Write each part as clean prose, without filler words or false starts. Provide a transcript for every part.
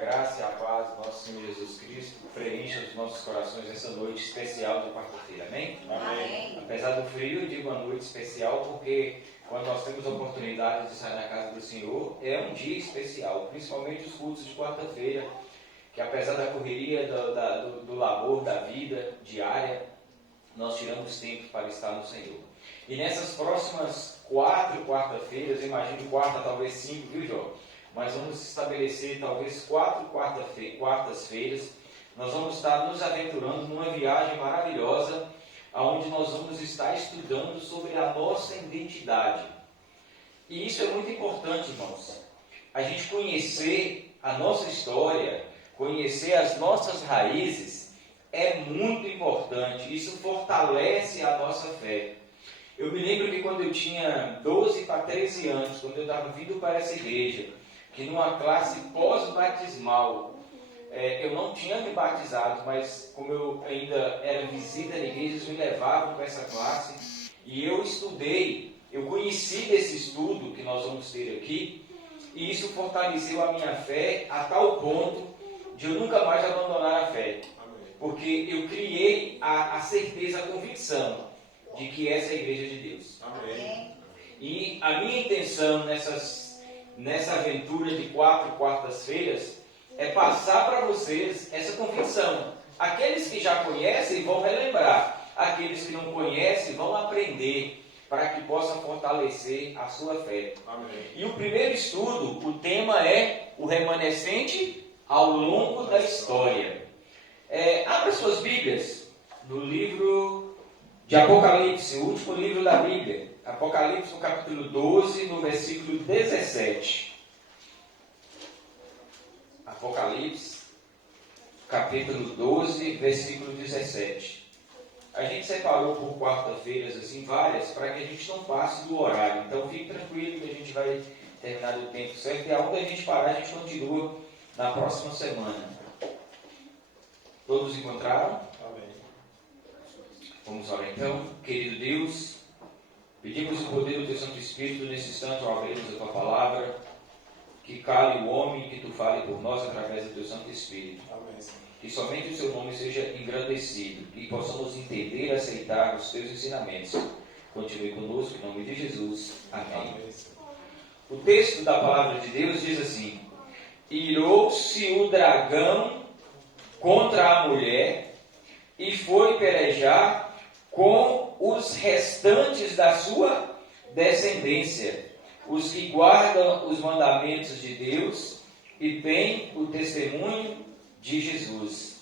graça e a paz do nosso Senhor Jesus Cristo preencha os nossos corações nessa noite especial de quarta-feira, amém? Amém. Apesar do frio, eu digo uma noite especial porque quando nós temos a oportunidade de sair na casa do Senhor, é um dia especial, principalmente os cultos de quarta-feira, que apesar da correria, do labor, da vida diária, nós tiramos tempo para estar no Senhor. E nessas próximas 4 quarta-feiras, eu imagino quarta, talvez 5, viu, Jó? Mas vamos estabelecer talvez 4 quartas-feiras. Nós vamos estar nos aventurando numa viagem maravilhosa, onde nós vamos estar estudando sobre a nossa identidade. E isso é muito importante, irmãos. A gente conhecer a nossa história, conhecer as nossas raízes, é muito importante. Isso fortalece a nossa fé. Eu me lembro que quando eu tinha 12 para 13 anos, quando eu estava vindo para essa igreja, que numa classe pós-batismal, eu não tinha me batizado, mas como eu ainda era visita na igreja, eles me levavam para essa classe, e eu estudei, eu conheci desse estudo que nós vamos ter aqui, e isso fortaleceu a minha fé a tal ponto de eu nunca mais abandonar a fé. Porque eu criei a certeza, a convicção de que essa é a igreja de Deus. Amém. E a minha intenção nessa aventura de 4 quartas-feiras é passar para vocês essa convicção. Aqueles que já conhecem vão relembrar, aqueles que não conhecem vão aprender para que possam fortalecer a sua fé. Amém. E o primeiro estudo, o tema é o remanescente ao longo da história. Abra suas Bíblias no livro de Apocalipse, o último livro da Bíblia. Apocalipse, no capítulo 12, no versículo 17. Apocalipse, capítulo 12, versículo 17. A gente separou por quarta-feiras, assim, várias, para que a gente não passe do horário. Então, fique tranquilo que a gente vai terminar o tempo certo. E aonde a gente parar, a gente continua na próxima semana. Todos encontraram? Amém. Vamos orar então. Querido Deus, pedimos o poder do Teu Santo Espírito nesse instante ao abrirmos a Tua palavra, que cale o homem e que Tu fale por nós através do Teu Santo Espírito. Amém, Senhor. Que somente o Seu nome seja engrandecido e possamos entender e aceitar os Teus ensinamentos. Continue conosco, em nome de Jesus. Amém. Amém, Senhor. O texto da palavra de Deus diz assim: irou-se o dragão contra a mulher e foi pelejar com os restantes da sua descendência, os que guardam os mandamentos de Deus e têm o testemunho de Jesus.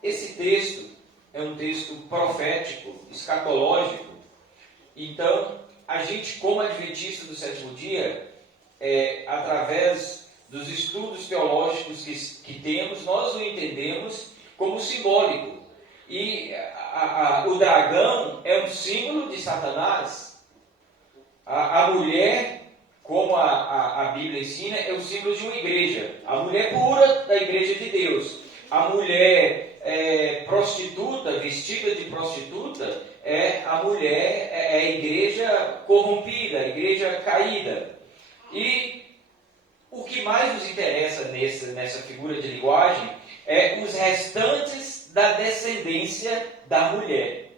Esse texto é um texto profético, escatológico. Então, a gente, como adventista do sétimo dia, através dos estudos teológicos que temos, nós o entendemos como simbólico. E o dragão é um símbolo de Satanás. A mulher, como a Bíblia ensina, é o símbolo de uma igreja. A mulher pura da igreja de Deus. A mulher prostituta, vestida de prostituta, é a igreja corrompida, a igreja caída. E o que mais nos interessa nessa figura de linguagem é os restantes da descendência da mulher.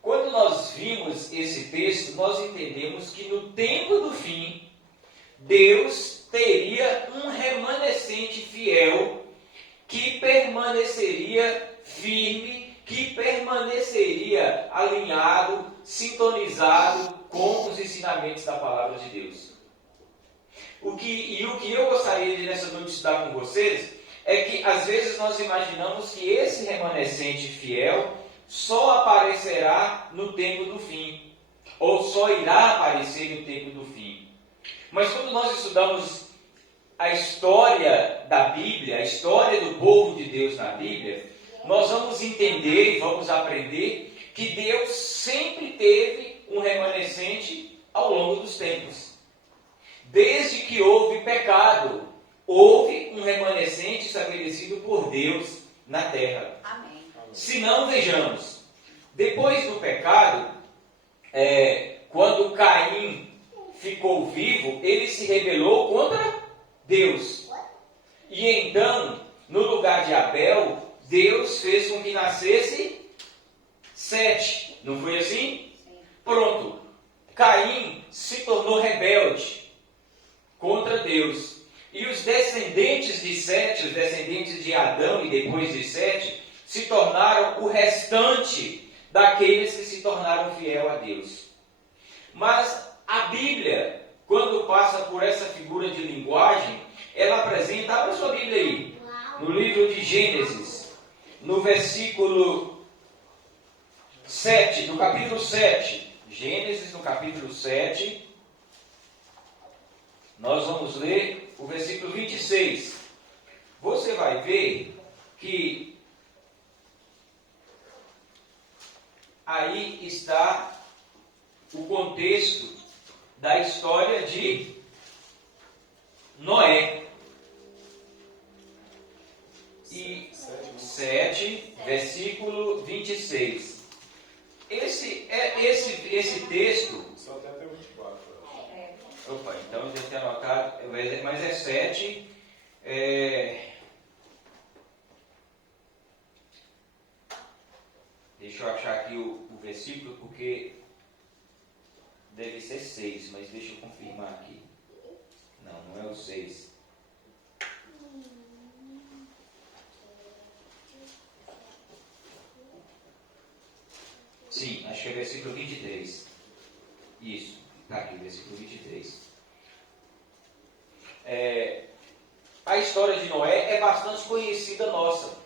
Quando nós vimos esse texto, nós entendemos que no tempo do fim, Deus teria um remanescente fiel que permaneceria firme, que permaneceria alinhado, sintonizado com os ensinamentos da palavra de Deus. O que eu gostaria de nessa noite estudar com vocês é que às vezes nós imaginamos que esse remanescente fiel só aparecerá no tempo do fim, ou só irá aparecer no tempo do fim. Mas quando nós estudamos a história da Bíblia, a história do povo de Deus na Bíblia, nós vamos entender e vamos aprender que Deus sempre teve um remanescente ao longo dos tempos. Desde que houve pecado, houve um remanescente estabelecido por Deus na terra. Amém. Se não, vejamos, depois do pecado, quando Caim ficou vivo, ele se rebelou contra Deus. E então, no lugar de Abel, Deus fez com que nascesse Sete. Não foi assim? Sim. Pronto. Caim se tornou rebelde contra Deus. E os descendentes de Sete, os descendentes de Adão e depois de Sete, se tornaram o restante daqueles que se tornaram fiel a Deus. Mas a Bíblia, quando passa por essa figura de linguagem, ela apresenta, abra sua Bíblia aí, no livro de Gênesis, no versículo 7, no capítulo 7, Gênesis no capítulo 7, nós vamos ler o versículo 26. Você vai ver que aí está o contexto da história de Noé. E 7, versículo 26. Esse texto... Só tem até o 24. Opa, então eu devo ter anotado, mas é 7. Deixa eu achar aqui o versículo, porque deve ser 6, mas deixa eu confirmar aqui. Não é o 6. Sim, acho que é versículo 23. Isso, está aqui, versículo 23. A história de Noé é bastante conhecida nossa.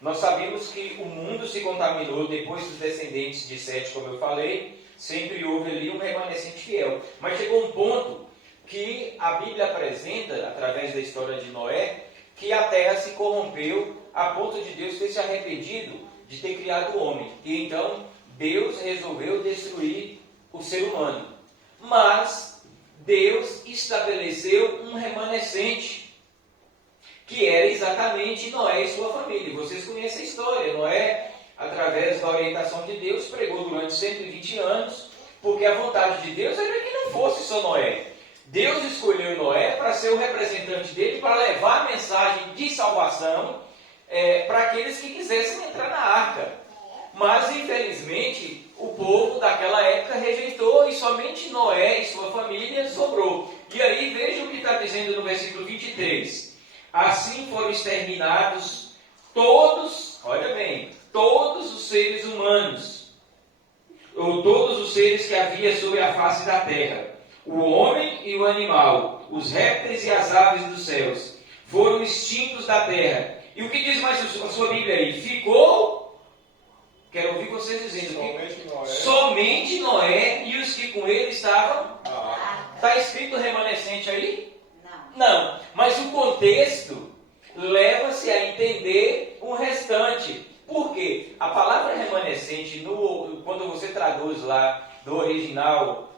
Nós sabemos que o mundo se contaminou depois dos descendentes de Sete, como eu falei. Sempre houve ali um remanescente fiel. Mas chegou um ponto que a Bíblia apresenta, através da história de Noé, que a terra se corrompeu a ponto de Deus ter se arrependido de ter criado o homem. E então Deus resolveu destruir o ser humano. Mas Deus estabeleceu um remanescente, que era exatamente Noé e sua família. Vocês conhecem a história. Noé, através da orientação de Deus, pregou durante 120 anos, porque a vontade de Deus era que não fosse só Noé. Deus escolheu Noé para ser o representante dele, para levar a mensagem de salvação para aqueles que quisessem entrar na arca. Mas, infelizmente, o povo daquela época rejeitou e somente Noé e sua família sobrou. E aí, veja o que está dizendo no versículo 23. Assim foram exterminados todos, olha bem, todos os seres humanos, ou todos os seres que havia sobre a face da terra, o homem e o animal, os répteis e as aves dos céus, foram extintos da terra. E o que diz mais a sua Bíblia aí? Ficou, quero ouvir vocês dizendo, somente Noé e os que com ele estavam. Está escrito remanescente aí? Não, mas o contexto leva-se a entender um restante. Por quê? A palavra remanescente, quando você traduz lá do original,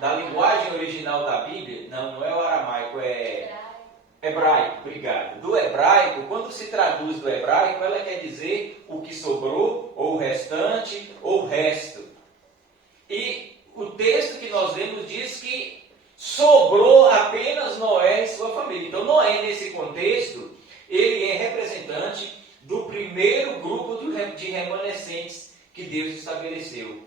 da linguagem original da Bíblia, não é o aramaico, é hebraico, obrigado. Do hebraico, quando se traduz do hebraico, ela quer dizer o que sobrou, ou o restante, ou o resto. E o texto que nós lemos diz que sobrou apenas Noé e sua família. Então Noé, nesse contexto, ele é representante do primeiro grupo de remanescentes que Deus estabeleceu.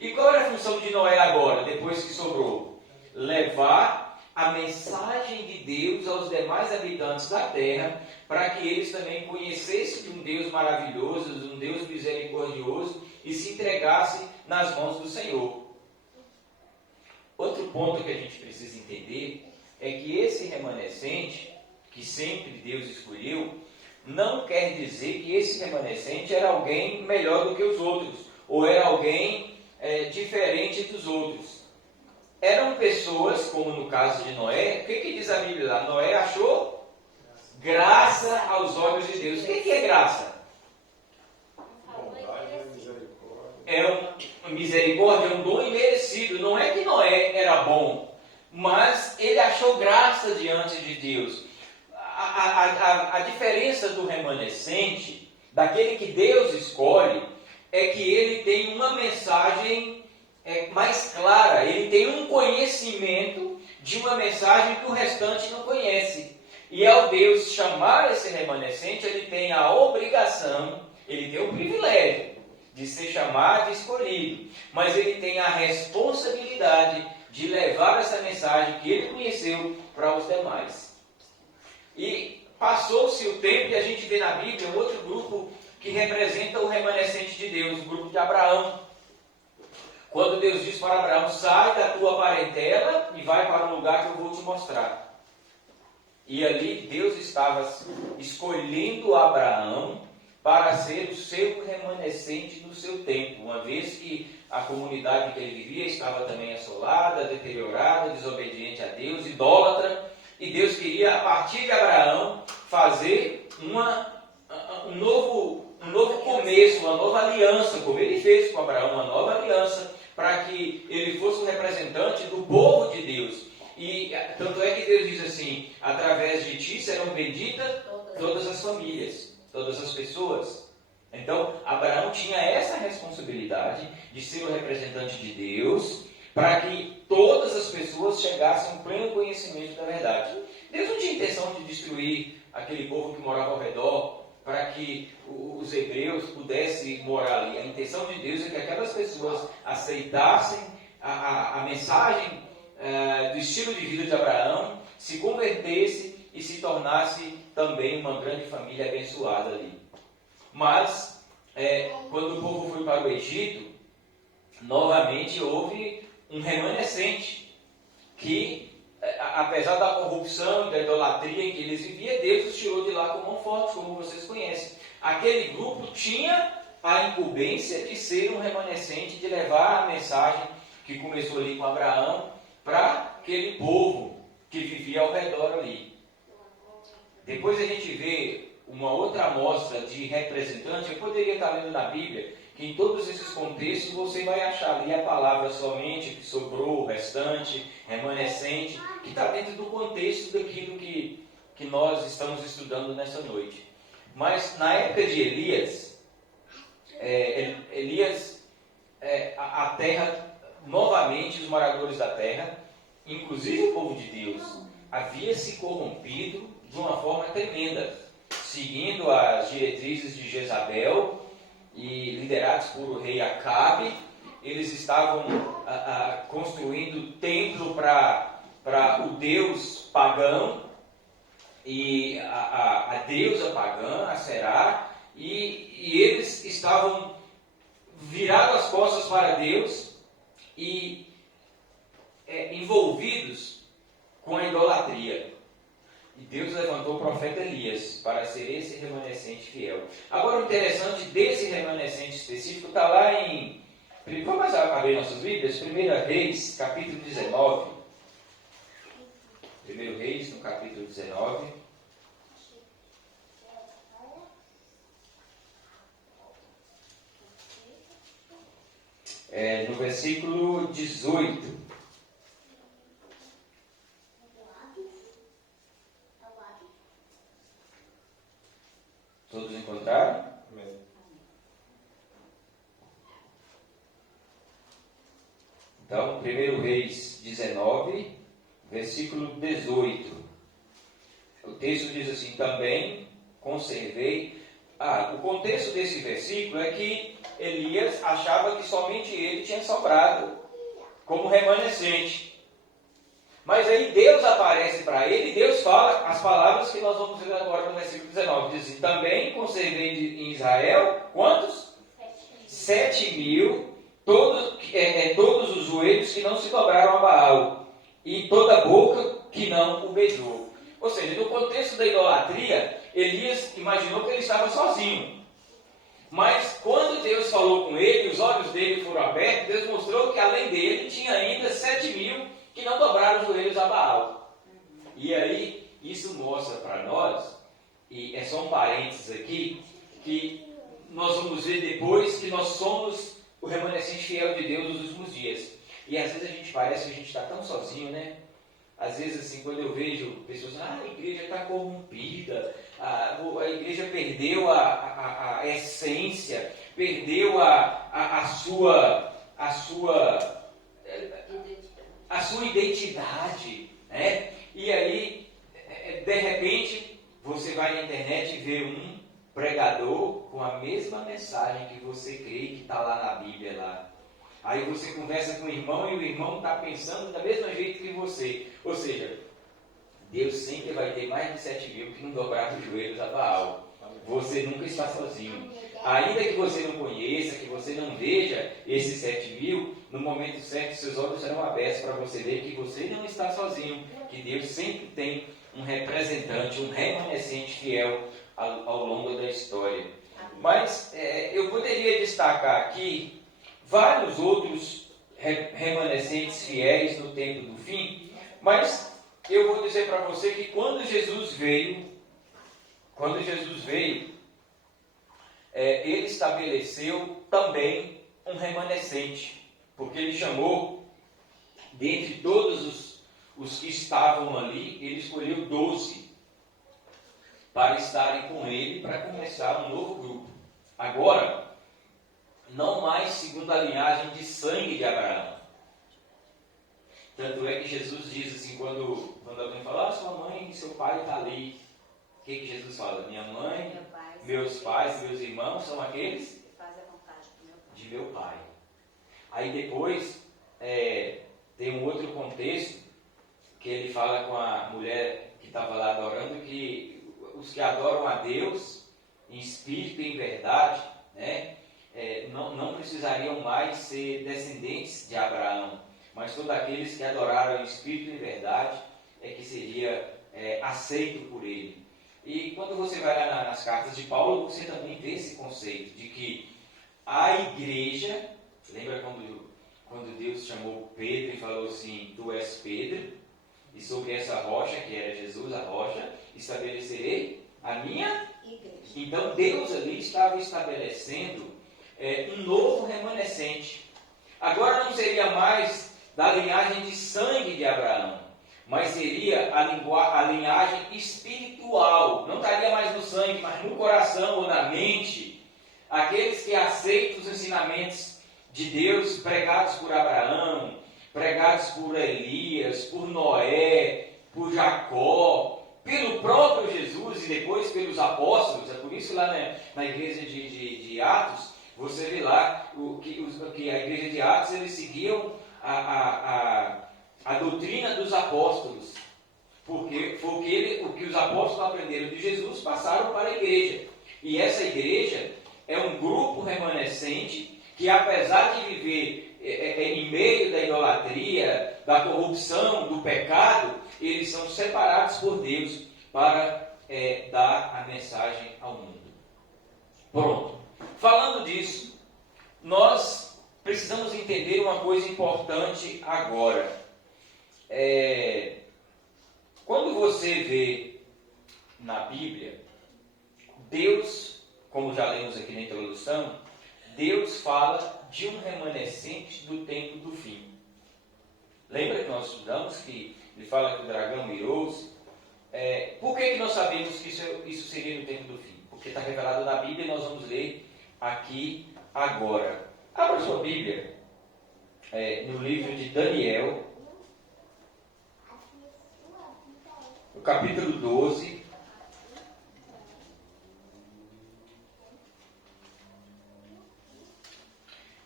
E qual era a função de Noé agora, depois que sobrou? Levar a mensagem de Deus aos demais habitantes da terra, para que eles também conhecessem de um Deus maravilhoso, de um Deus misericordioso, e se entregassem nas mãos do Senhor. Outro ponto que a gente precisa entender é que esse remanescente, que sempre Deus escolheu, não quer dizer que esse remanescente era alguém melhor do que os outros, ou era alguém diferente dos outros. Eram pessoas, como no caso de Noé. O que diz a Bíblia lá? Noé achou graça aos olhos de Deus. O que é graça? Misericórdia é um dom imerecido. Não é que Noé era bom, mas ele achou graça diante de Deus. A diferença do remanescente, daquele que Deus escolhe, é que ele tem uma mensagem mais clara, ele tem um conhecimento de uma mensagem que o restante não conhece. E ao Deus chamar esse remanescente, ele tem a obrigação, ele tem o privilégio de ser chamado e escolhido, mas ele tem a responsabilidade de levar essa mensagem que ele conheceu para os demais. E passou-se o tempo e a gente vê na Bíblia um outro grupo que representa o remanescente de Deus, o grupo de Abraão. Quando Deus diz para Abraão, sai da tua parentela e vai para um lugar que eu vou te mostrar. E ali Deus estava escolhendo Abraão para ser o seu remanescente no seu tempo, uma vez que a comunidade que ele vivia estava também assolada, deteriorada, desobediente a Deus, idólatra, e Deus queria, a partir de Abraão, fazer um novo começo, uma nova aliança, como ele fez com Abraão, uma nova aliança, para que ele fosse o representante do povo de Deus. E tanto é que Deus diz assim, através de ti serão benditas todas as famílias, todas as pessoas. Então, Abraão tinha essa responsabilidade de ser o representante de Deus, para que todas as pessoas chegassem ao pleno conhecimento da verdade. Deus não tinha intenção de destruir aquele povo que morava ao redor, para que os hebreus pudessem morar ali. A intenção de Deus é que aquelas pessoas aceitassem a mensagem do estilo de vida de Abraão, se convertesse e se tornasse também uma grande família abençoada ali. Mas, quando o povo foi para o Egito, novamente houve um remanescente que, apesar da corrupção e da idolatria em que eles viviam, Deus os tirou de lá com mão forte, como vocês conhecem. Aquele grupo tinha a incumbência de ser um remanescente, de levar a mensagem que começou ali com Abraão para aquele povo que vivia ao redor ali. Depois a gente vê uma outra amostra de representante. Eu poderia estar lendo na Bíblia que em todos esses contextos você vai achar ali a palavra somente, que sobrou, restante, remanescente, que está dentro do contexto daquilo que nós estamos estudando nessa noite. Mas na época de Elias, a terra, novamente os moradores da terra, inclusive o povo de Deus, havia se corrompido de uma forma tremenda, seguindo as diretrizes de Jezabel e liderados por o rei Acabe. Eles estavam construindo templo para o deus pagão e a deusa pagã, a Será, e eles estavam virados as costas para Deus e envolvidos com a idolatria. E Deus levantou o profeta Elias para ser esse remanescente fiel. Agora, o interessante desse remanescente específico está lá em... Vamos abrir nossas Bíblias? 1 Reis, capítulo 19. 1 Reis, no capítulo 19. No versículo 18. Todos encontraram? Amém. Então, 1 Reis 19, versículo 18. O texto diz assim: também conservei... o contexto desse versículo é que Elias achava que somente ele tinha sobrado como remanescente. Mas aí Deus aparece para ele e Deus fala as palavras que nós vamos ver agora no versículo 19. Diz assim: também conservei em Israel, quantos? 7.000, todos os joelhos que não se dobraram a Baal, e toda boca que não o beijou. Ou seja, no contexto da idolatria, Elias imaginou que ele estava sozinho. Mas quando Deus falou com ele, os olhos dele foram abertos, Deus mostrou que além dele tinha ainda 7.000 que não dobraram os joelhos a Baal. E aí, isso mostra para nós, e é só um parênteses aqui, que nós vamos ver depois que nós somos o remanescente fiel de Deus nos últimos dias. E às vezes a gente parece que a gente está tão sozinho, né? Às vezes, assim, quando eu vejo pessoas dizendo, a igreja está corrompida, a igreja perdeu a essência, perdeu a sua a sua identidade, né? E aí, de repente, você vai na internet e vê um pregador com a mesma mensagem que você crê que está lá na Bíblia lá. Aí você conversa com o irmão e o irmão está pensando da mesma jeito que você. Ou seja, Deus sempre vai ter mais de 7.000 que não dobraram os joelhos a Baal. Você nunca está sozinho. Ainda que você não conheça, que você não veja esses 7.000, no momento certo seus olhos serão abertos para você ver que você não está sozinho, que Deus sempre tem um representante, um remanescente fiel ao longo da história. Mas eu poderia destacar aqui vários outros remanescentes fiéis no tempo do fim, mas eu vou dizer para você que quando Jesus veio, ele estabeleceu também um remanescente, porque ele chamou, dentre todos os que estavam ali, ele escolheu 12 para estarem com ele, para começar um novo grupo. Agora, não mais segundo a linhagem de sangue de Abraão. Tanto é que Jesus diz assim, quando alguém fala, sua mãe e seu pai estão ali. O que Jesus fala? Minha mãe, meus pais, meus irmãos são aqueles que fazem a vontade de meu pai. Aí depois tem um outro contexto que ele fala com a mulher que estava lá adorando, que os que adoram a Deus em espírito e em verdade, né, não precisariam mais ser descendentes de Abraão, mas todos aqueles que adoraram em espírito e em verdade que seria aceito por ele. E quando você vai lá nas cartas de Paulo, você também vê esse conceito de que a igreja, lembra quando Deus chamou Pedro e falou assim, tu és Pedro, e sobre essa rocha, que era Jesus, a rocha, estabelecerei a minha igreja. Então Deus ali estava estabelecendo um novo remanescente. Agora não seria mais da linhagem de sangue de Abraão, mas seria a linhagem espiritual. Não estaria mais no sangue, mas no coração ou na mente. Aqueles que aceitam os ensinamentos de Deus pregados por Abraão, pregados por Elias, por Noé, por Jacó, pelo próprio Jesus e depois pelos apóstolos. É por isso lá na igreja de Atos, você vê lá que a igreja de Atos, eles seguiam a doutrina dos apóstolos, porque foi o que os apóstolos aprenderam de Jesus, passaram para a igreja. E essa igreja é um grupo remanescente que, apesar de viver em meio da idolatria, da corrupção, do pecado, eles são separados por Deus para dar a mensagem ao mundo. Pronto. Falando disso, nós precisamos entender uma coisa importante agora. Quando você vê na Bíblia, Deus, como já lemos aqui na introdução, Deus fala de um remanescente do tempo do fim. Lembra que nós estudamos que ele fala que o dragão irou-se? Por que nós sabemos que isso seria no tempo do fim? Porque está revelado na Bíblia e nós vamos ler aqui agora. Abra sua Bíblia no livro de Daniel, no capítulo 12.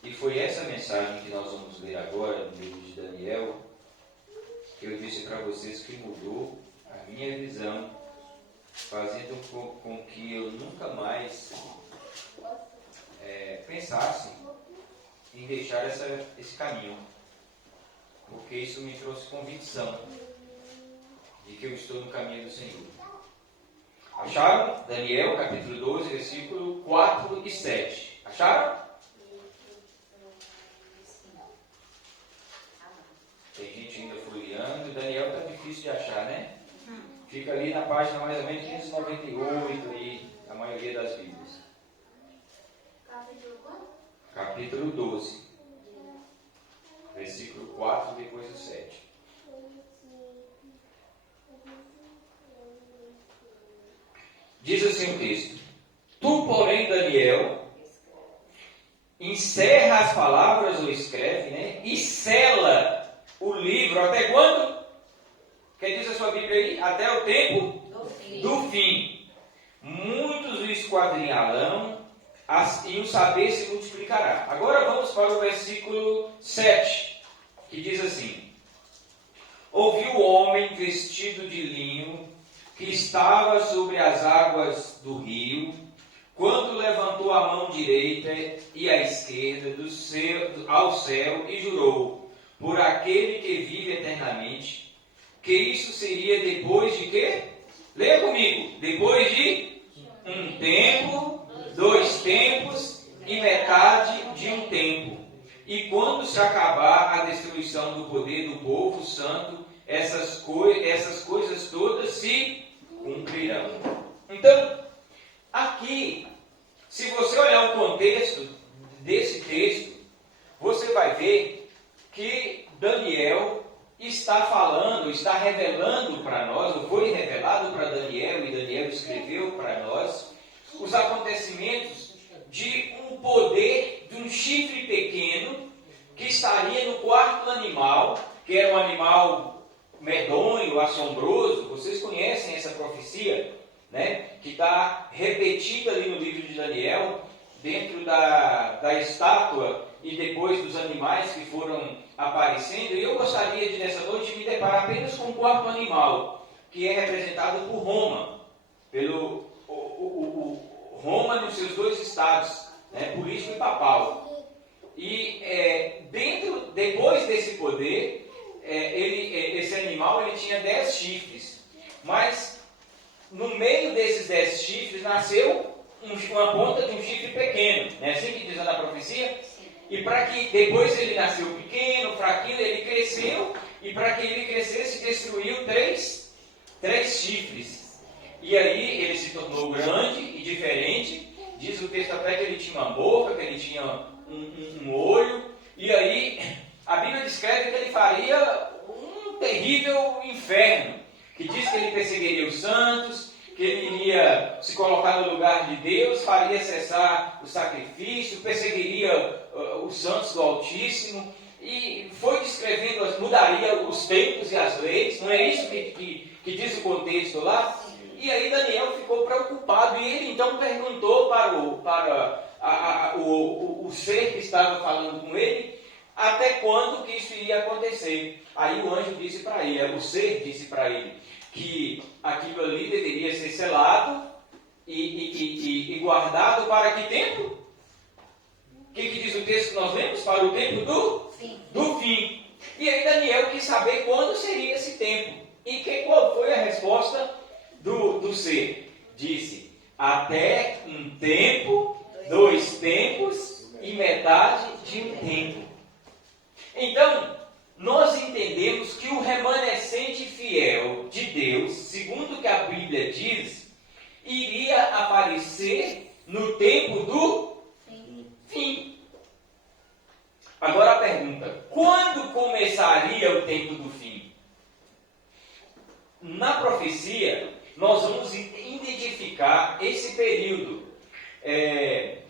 E foi essa mensagem que nós vamos ler agora no livro de Daniel, que eu disse para vocês que mudou a minha visão, fazendo com que eu nunca mais pensasse em deixar esse caminho, porque isso me trouxe convicção de que eu estou no caminho do Senhor. Acharam? Daniel, capítulo 12, versículo 4 e 7. Acharam? Tem gente ainda folheando. Daniel está difícil de achar, né? Fica ali na página mais ou menos 598, aí, a maioria das Bíblias. Capítulo 12, versículo 4, depois o 7. Diz assim o texto: Tu, porém, Daniel, encerra as palavras ou escreve, né? E sela o livro Pedro, até quando? Quer dizer a sua Bíblia aí? Até o tempo do fim. Muitos o esquadrinharão e o saber se multiplicará. Agora vamos para o versículo 7, que diz assim: ouviu o homem vestido de linho, que estava sobre as águas do rio, quando levantou a mão direita e a esquerda ao céu e jurou, por aquele que vive eternamente, que isso seria depois de quê? Leia comigo. Depois de um tempo, 2 tempos e metade de um tempo. E quando se acabar a destruição do poder do povo santo, essas coisas todas se cumprirão. Então, aqui, se você olhar o contexto desse texto, você vai ver que Daniel está falando, está revelando para nós, ou foi revelado para Daniel, e Daniel escreveu para nós, os acontecimentos de um poder, de um chifre pequeno, que estaria no quarto animal, que era um animal medonho, assombroso. Vocês conhecem essa profecia, né? Que está repetida ali no livro de Daniel, dentro da estátua e depois dos animais que foram aparecendo. E eu gostaria de, nessa noite, me deparar apenas com o quarto animal, que é representado por Roma, pelo Roma nos seus 2 estados, né? Político e papal. E depois desse poder, esse animal ele tinha 10 chifres, mas no meio desses 10 chifres nasceu uma ponta de um chifre pequeno, não é assim que diz na profecia? E para que depois ele nasceu pequeno, fraquinho, ele cresceu, e para que ele crescesse, destruiu três chifres. E aí ele se tornou grande e diferente. Diz o texto até que ele tinha uma boca, que ele tinha um olho, e aí a Bíblia descreve que ele faria um terrível inferno, que diz que ele perseguiria os santos, que ele iria se colocar no lugar de Deus, faria cessar o sacrifício, perseguiria os santos do Altíssimo, e foi descrevendo, mudaria os tempos e as leis. Não é isso que diz o contexto lá? E aí Daniel ficou preocupado, e ele então perguntou para o ser que estava falando com ele, até quando que isso iria acontecer. Aí o anjo disse para ele, o ser disse para ele, que aquilo ali deveria ser selado e guardado para que tempo? O que diz o texto que nós lemos? Para o tempo do fim. E aí Daniel quis saber quando seria esse tempo. E qual foi a resposta do ser? Disse, até um tempo, 2 tempos e metade de um tempo. Então, nós entendemos que o remanescente fiel de Deus, segundo o que a Bíblia diz, iria aparecer no tempo do fim. Agora a pergunta, quando começaria o tempo do fim? Na profecia, nós vamos identificar esse período.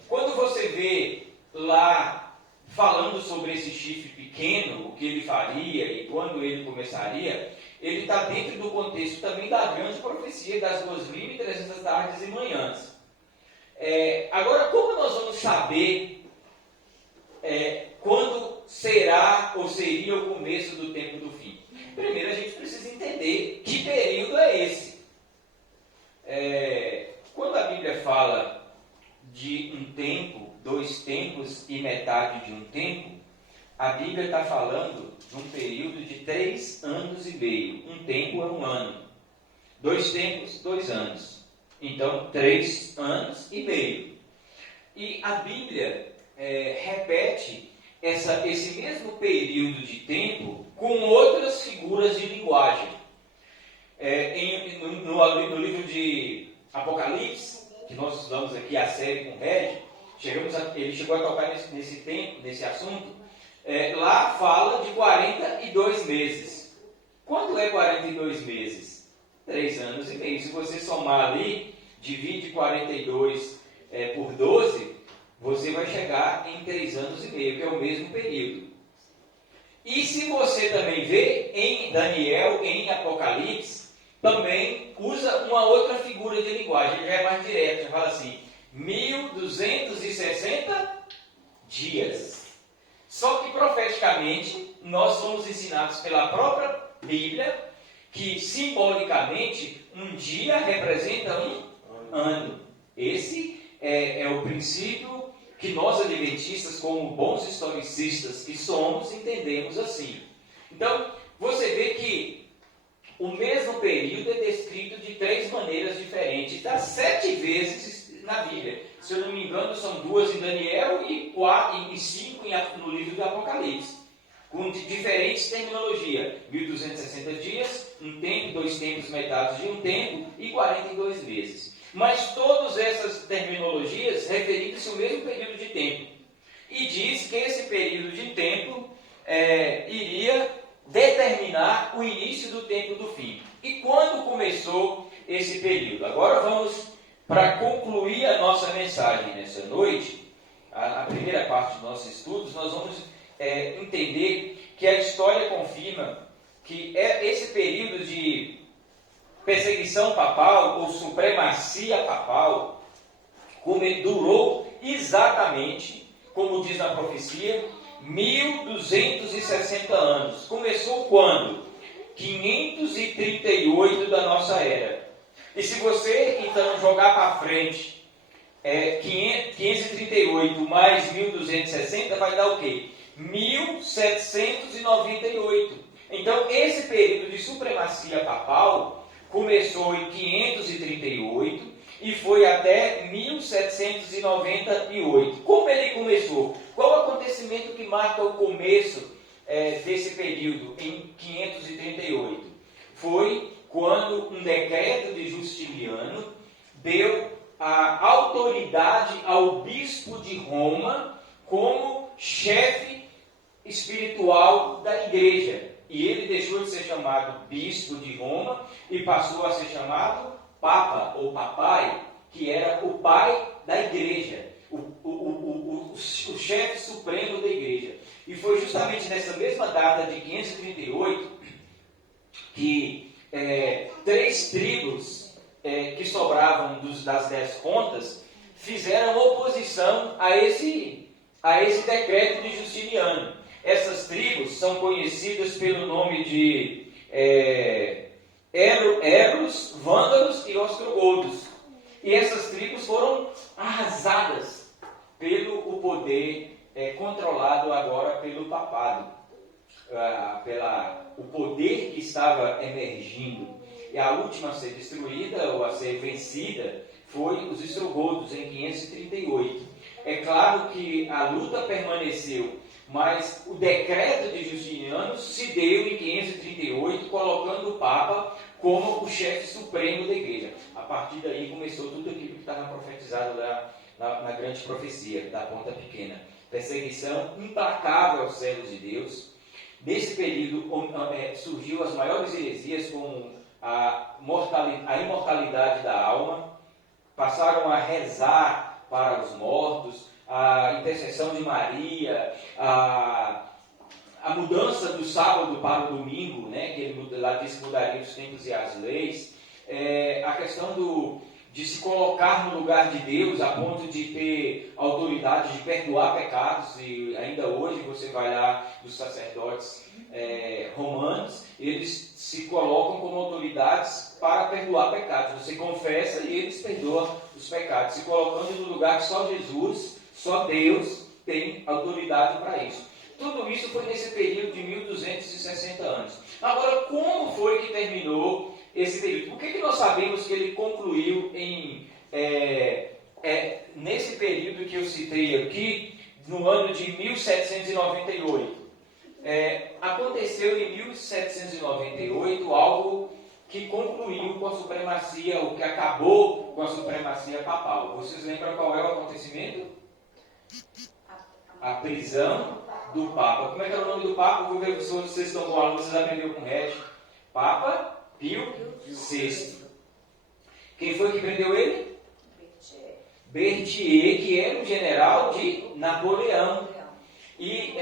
Quando você vê lá falando sobre esse chifre pequeno, o que ele faria e quando ele começaria, ele está dentro do contexto também da grande profecia das 2.300 tardes e manhãs. Agora, como nós vamos saber quando será ou seria o começo do tempo do fim? Primeiro a gente precisa entender que período é esse. Quando a Bíblia fala de um tempo, 2 tempos e metade de um tempo, a Bíblia está falando de um período de 3 anos e meio. Um tempo é 1 ano. 2 tempos, 2 anos. Então, 3 anos e meio. E a Bíblia repete esse mesmo período de tempo com outras figuras de linguagem. No livro de Apocalipse, que nós estudamos aqui a série com o Red, ele chegou a tocar nesse assunto. Lá fala de 42 meses. Quando é 42 meses? 3 anos e meio. Se você somar ali, divide 42 por 12, você vai chegar em 3 anos e meio, que é o mesmo período. E se você também vê em Daniel, em Apocalipse, também usa uma outra figura de linguagem, ele já é mais direto, já fala assim, 1260 dias. Só que profeticamente, nós somos ensinados pela própria Bíblia, que simbolicamente, um dia representa um ano. Esse é o princípio que nós adventistas, como bons historicistas que somos, entendemos assim. Então, você vê que o mesmo período é descrito de 3 maneiras diferentes, dá 7 vezes na Bíblia. Se eu não me engano, são 2 em Daniel e 5 no livro do Apocalipse, com diferentes terminologias. 1260 dias, um tempo, 2 tempos, metades de um tempo e 42 meses. Mas todas essas terminologias referem-se ao mesmo período de tempo. E diz que esse período de tempo iria determinar o início do tempo do fim. E quando começou esse período? Agora vamos, para concluir a nossa mensagem nessa noite, a primeira parte dos nossos estudos, nós vamos entender que a história confirma que esse período de perseguição papal ou supremacia papal durou exatamente, como diz na profecia, 1260 anos. Começou quando? 538 da nossa era. E se você então jogar para frente 538 mais 1260 vai dar o quê? 1798. Então esse período de supremacia papal começou em 538 e foi até 1798. Como ele começou? Qual o acontecimento que marca o começo desse período em 538? Foi quando um decreto de Justiniano deu a autoridade ao bispo de Roma como chefe espiritual da igreja. E ele deixou de ser chamado bispo de Roma e passou a ser chamado Papa ou Papai, que era o pai da igreja, o chefe supremo da igreja. E foi justamente nessa mesma data de 538 que 3 tribos que sobravam das 10 pontas fizeram oposição a esse decreto de Justiniano. Essas tribos são conhecidas pelo nome de Eros, Vândalos e Ostrogodos. E essas tribos foram arrasadas pelo o poder controlado agora pelo papado, o poder que estava emergindo. E a última a ser destruída ou a ser vencida foi os ostrogodos em 538. É claro que a luta permaneceu, mas o decreto de Justiniano se deu em 538, colocando o Papa como o chefe supremo da igreja. A partir daí começou tudo aquilo que estava profetizado na grande profecia, da ponta pequena. Perseguição implacável aos servos de Deus. Nesse período surgiu as maiores heresias, como a imortalidade da alma. Passaram a rezar para os mortos, a intercessão de Maria, a mudança do sábado para o domingo, né, que ele lá disse que mudaria os tempos e as leis, a questão de se colocar no lugar de Deus, a ponto de ter autoridade de perdoar pecados. E ainda hoje você vai lá dos sacerdotes romanos, eles se colocam como autoridades para perdoar pecados. Você confessa e eles perdoam os pecados, se colocando no lugar que só Jesus, só Deus tem autoridade para isso. Tudo isso foi nesse período de 1260 anos. Agora, como foi que terminou esse período? Por que nós sabemos que ele concluiu nesse período que eu citei aqui, no ano de 1798? Aconteceu em 1798 algo que concluiu com a supremacia, ou que acabou com a supremacia papal. Vocês lembram qual é o acontecimento? A prisão do Papa. Como é que era o nome do Papa? Vou ver se vocês estão com alunos, vocês aprenderam com o Red. Papa Pio VI. Quem foi que prendeu ele? Berthier, que era um general de Napoleão. E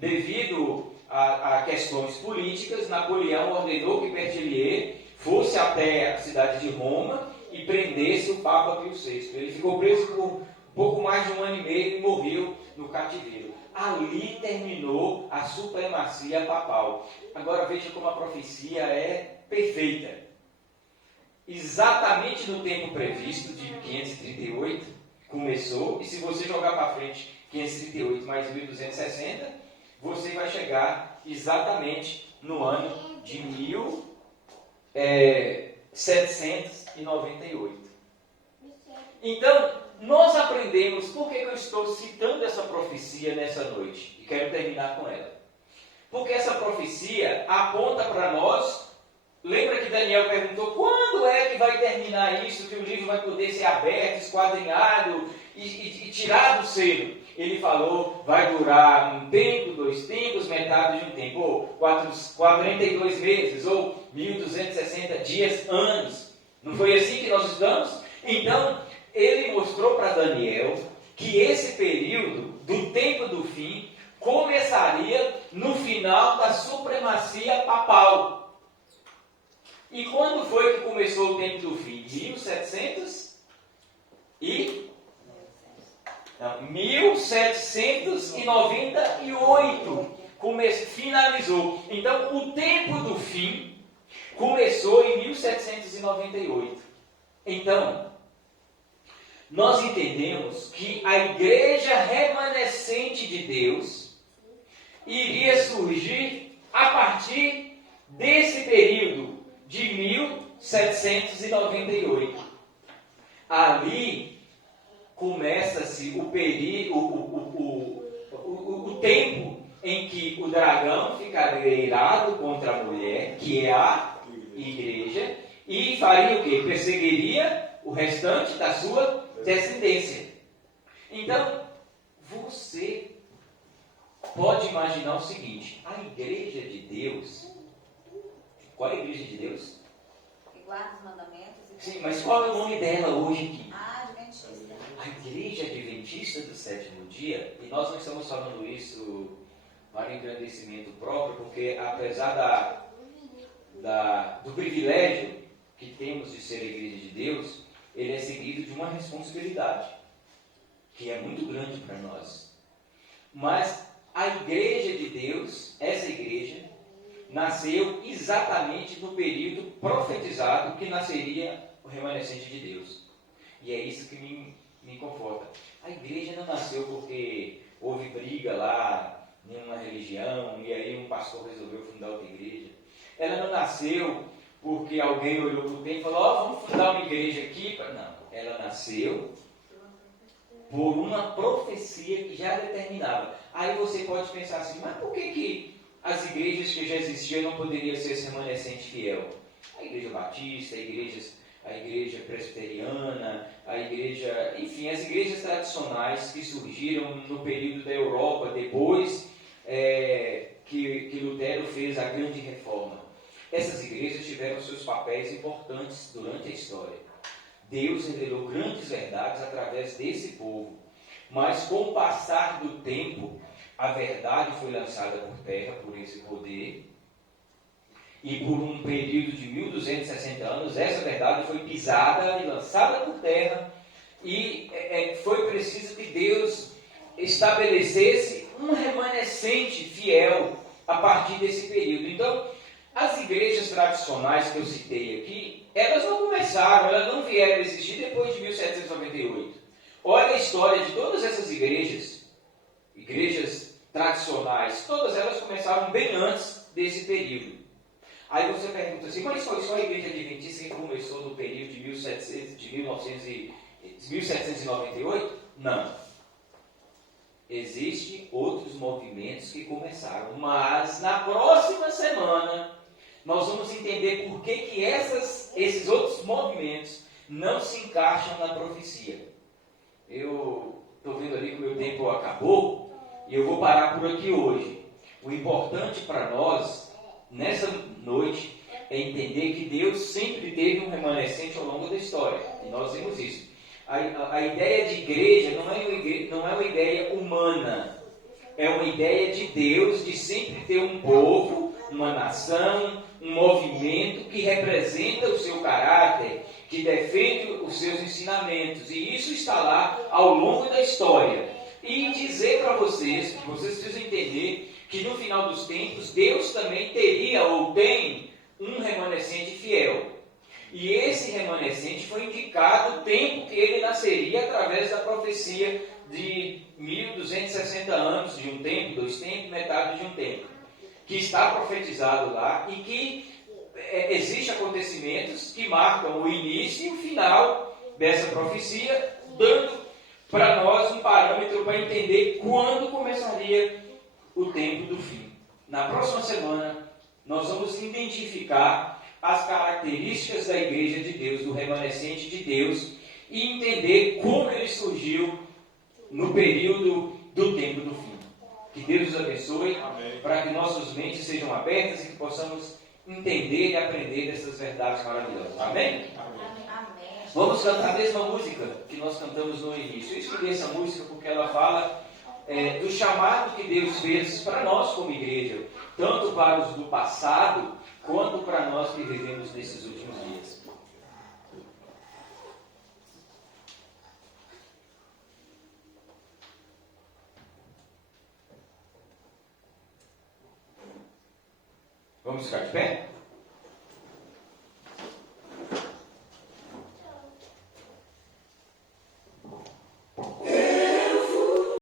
devido a questões políticas, Napoleão ordenou que Berthier fosse até a cidade de Roma e prendesse o Papa Pio VI. Ele ficou preso por pouco mais de 1 ano e meio e morreu no cativeiro. Ali terminou a supremacia papal. Agora veja como a profecia é perfeita. Exatamente no tempo previsto, de 538, começou, e se você jogar para frente 538 mais 1260, você vai chegar exatamente no ano de 1798. Então, nós aprendemos, por que eu estou citando essa profecia nessa noite? E quero terminar com ela. Porque essa profecia aponta para nós, lembra que Daniel perguntou, quando é que vai terminar isso, que o livro vai poder ser aberto, esquadrinhado e tirado do selo? Ele falou, vai durar um tempo, 2 tempos, metade de um tempo, ou 42 meses, ou 1260 dias, anos. Não foi assim que nós estamos? Então, ele mostrou para Daniel que esse período do tempo do fim começaria no final da supremacia papal. E quando foi que começou o tempo do fim? 1798 finalizou. Então, o tempo do fim começou em 1798. Então, nós entendemos que a igreja remanescente de Deus iria surgir a partir desse período de 1798. Ali começa-se o tempo em que o dragão ficaria irado contra a mulher, que é a igreja, e faria o quê? Perseguiria o restante da sua descendência. Então, você pode imaginar o seguinte, a igreja de Deus, qual é a igreja de Deus? Que guarda os mandamentos. Sim, mas qual é o nome dela hoje aqui? Adventista. A igreja adventista do sétimo dia, e nós não estamos falando isso para engrandecimento próprio, porque apesar do privilégio que temos de ser a igreja de Deus, ele é seguido de uma responsabilidade, que é muito grande para nós. Mas a igreja de Deus, essa igreja, nasceu exatamente no período profetizado que nasceria o remanescente de Deus. E é isso que me conforta. A igreja não nasceu porque houve briga lá em uma religião e aí um pastor resolveu fundar outra igreja. Ela não nasceu porque alguém olhou para o tempo e falou, vamos fundar uma igreja aqui. Não, ela nasceu por uma profecia que já determinava. Aí você pode pensar assim, mas por que as igrejas que já existiam não poderiam ser esse remanescente fiel? A igreja batista, a igreja presbiteriana, a igreja, enfim, as igrejas tradicionais que surgiram no período da Europa depois que Lutero fez a grande reforma. Essas igrejas tiveram seus papéis importantes durante a história. Deus revelou grandes verdades através desse povo, mas com o passar do tempo, a verdade foi lançada por terra por esse poder, e por um período de 1260 anos, essa verdade foi pisada e lançada por terra, e foi preciso que Deus estabelecesse um remanescente fiel a partir desse período. Então, as igrejas tradicionais que eu citei aqui, elas não começaram, elas não vieram a existir depois de 1798. Olha a história de todas essas igrejas tradicionais, todas elas começaram bem antes desse período. Aí você pergunta assim, mas foi só a igreja adventista que começou no período de 1798? Não. Existem outros movimentos que começaram, mas na próxima semana nós vamos entender por que esses outros movimentos não se encaixam na profecia. Eu estou vendo ali que o meu tempo acabou e eu vou parar por aqui hoje. O importante para nós, nessa noite, é entender que Deus sempre teve um remanescente ao longo da história. E nós vimos isso. A ideia de igreja não é uma ideia humana. é uma ideia de Deus de sempre ter um povo, uma nação, um movimento que representa o seu caráter, que defende os seus ensinamentos. E isso está lá ao longo da história. E dizer para vocês, que vocês precisam entender, que no final dos tempos, Deus também teria ou tem um remanescente fiel. E esse remanescente foi indicado o tempo que ele nasceria através da profecia de 1260 anos, de um tempo, 2 tempos, metade de um tempo, que está profetizado lá e que existem acontecimentos que marcam o início e o final dessa profecia, dando para nós um parâmetro para entender quando começaria o tempo do fim. Na próxima semana, nós vamos identificar as características da Igreja de Deus, do remanescente de Deus, e entender como ele surgiu no período do tempo do fim. Que Deus nos abençoe, para que nossas mentes sejam abertas e que possamos entender e aprender dessas verdades maravilhosas. Amém? Amém. Vamos cantar a mesma música que nós cantamos no início. Eu escolhi essa música porque ela fala do chamado que Deus fez para nós como igreja, tanto para os do passado, quanto para nós que vivemos nesses últimos dias. Vamos ficar de pé?